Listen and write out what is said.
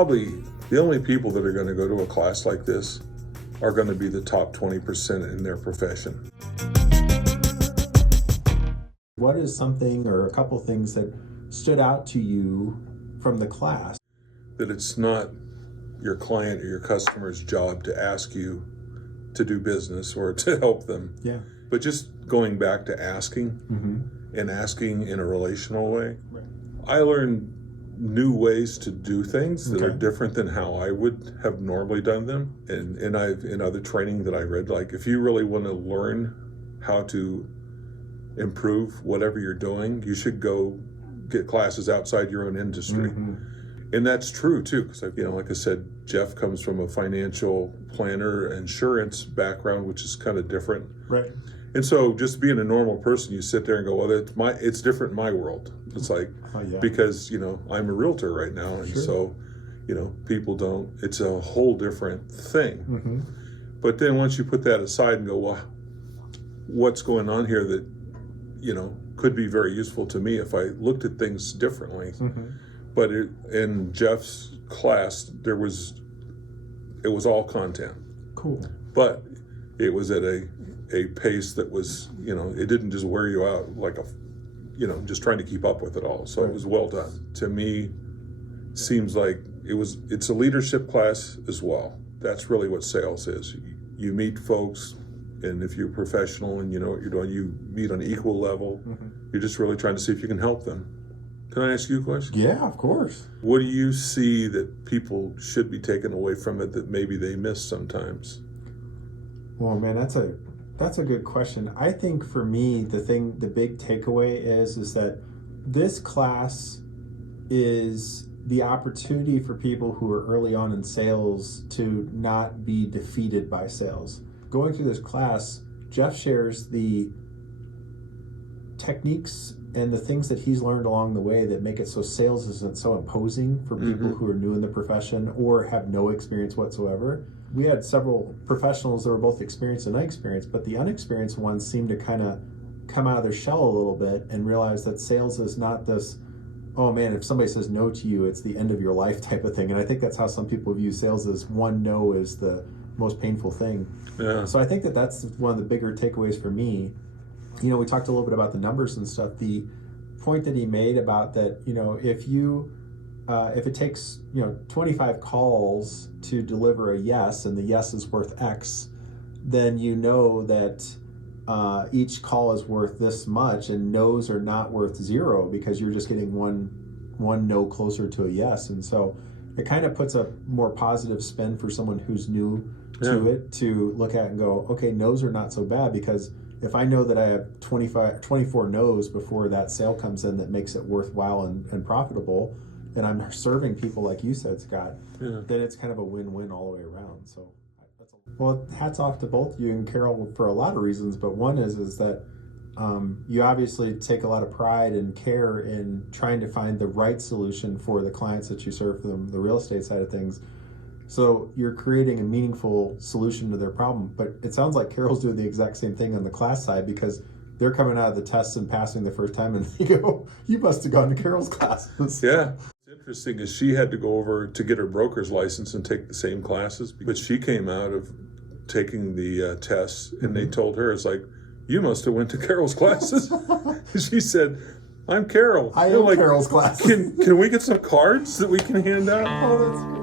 probably the only people that are going to go to a class like this are going to be the top 20% in their profession. What is something or a couple things that stood out to you from the class? That it's not your client or your customer's job to ask you to do business or to help them. Yeah. But just going back to asking and asking in a relational way. Right. I learned new ways to do things that are different than how I would have normally done them. And I've, in other training that I read, like if you really want to learn how to improve whatever you're doing, you should go get classes outside your own industry. And that's true too, because like I said, Jeff comes from a financial planner, insurance background, which is kind of different. Right. And so just being a normal person, you sit there and go, well, it's different in my world. It's like, because, I'm a realtor right now. And so, people don't, it's a whole different thing. But then once you put that aside and go, well, what's going on here that, could be very useful to me if I looked at things differently. But in Jeff's class, it was all content. Cool. But it was at a pace that was, it didn't just wear you out like just trying to keep up with it all. So it was well done. To me, seems like it's a leadership class as well. That's really what sales is. You meet folks, and if you're professional and you know what you're doing, you meet on an equal level. You're just really trying to see if you can help them. Can I ask you a question? Yeah, of course. What do you see that people should be taken away from it that maybe they miss sometimes? Well, man, that's a good question. I think for me, the big takeaway is that this class is the opportunity for people who are early on in sales to not be defeated by sales. Going through this class, Jeff shares the techniques and the things that he's learned along the way that make it so sales isn't so imposing for people who are new in the profession or have no experience whatsoever. We had several professionals that were both experienced and unexperienced, but the unexperienced ones seemed to kind of come out of their shell a little bit and realize that sales is not this, oh man, if somebody says no to you, it's the end of your life type of thing. And I think that's how some people view sales, as one no is the most painful thing. Yeah. So I think that's one of the bigger takeaways for me. We talked a little bit about the numbers and stuff. The point that he made about that, if it takes 25 calls to deliver a yes, and the yes is worth X, then that each call is worth this much, and no's are not worth zero because you're just getting one no closer to a yes. And so it kind of puts a more positive spin for someone who's new to it to look at and go, okay, no's are not so bad, because if I know that I have 24 no's before that sale comes in that makes it worthwhile and profitable, and I'm serving people like you said, Scott, then it's kind of a win-win all the way around. So, well, hats off to both you and Carol for a lot of reasons, but one is that you obviously take a lot of pride and care in trying to find the right solution for the clients that you serve, them, the real estate side of things. So you're creating a meaningful solution to their problem. But it sounds like Carol's doing the exact same thing on the class side, because they're coming out of the tests and passing the first time, and they go, you must have gone to Carol's classes. Yeah. What's interesting is she had to go over to get her broker's license and take the same classes, but she came out of taking the tests, and they told her, it's like, you must have went to Carol's classes. She said, I'm Carol. I am Carol's classes. Can we get some cards that we can hand out? Oh, that's great.